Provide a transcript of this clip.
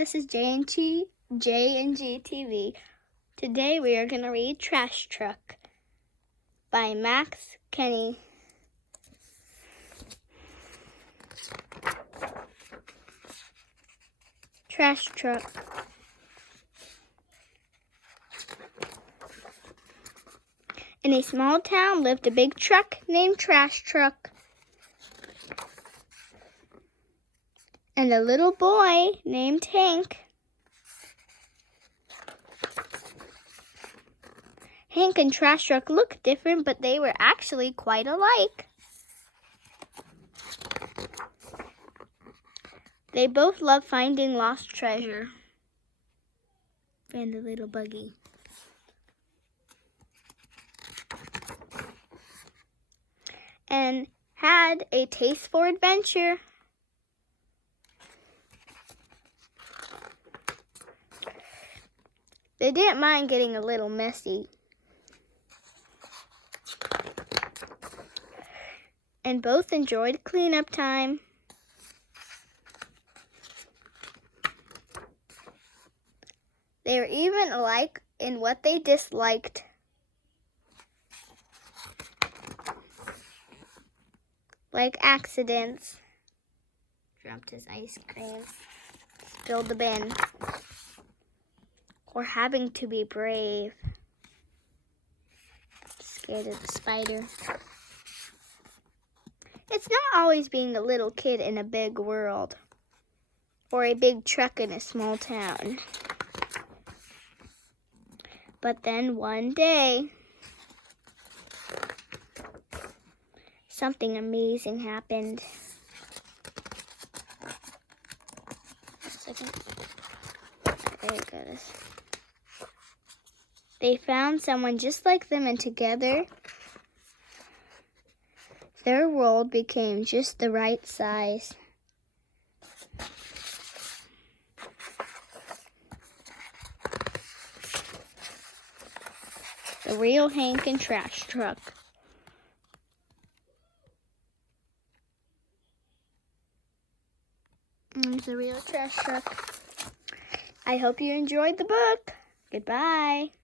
this is J&G TV. Today we are going to read Trash Truck by Max Kenny. Trash Truck. In a small town lived a big truck named Trash Truck. And a little boy named Hank. Hank and Trash Truck looked different, but they were actually quite alike. They both loved finding lost treasure. And the little buggy. And had a taste for adventure. They didn't mind getting a little messy. And both enjoyed cleanup time. They were even alike in what they disliked. Like accidents. Dropped his ice cream. Spilled the bin. Or having to be brave. Scared of the spider. It's not always being a little kid in a big world. Or a big truck in a small town. But then one day, something amazing happened. There it goes. They found someone just like them, and together, their world became just the right size. The real Hank and Trash Truck. There's the real Trash Truck. I hope you enjoyed the book. Goodbye.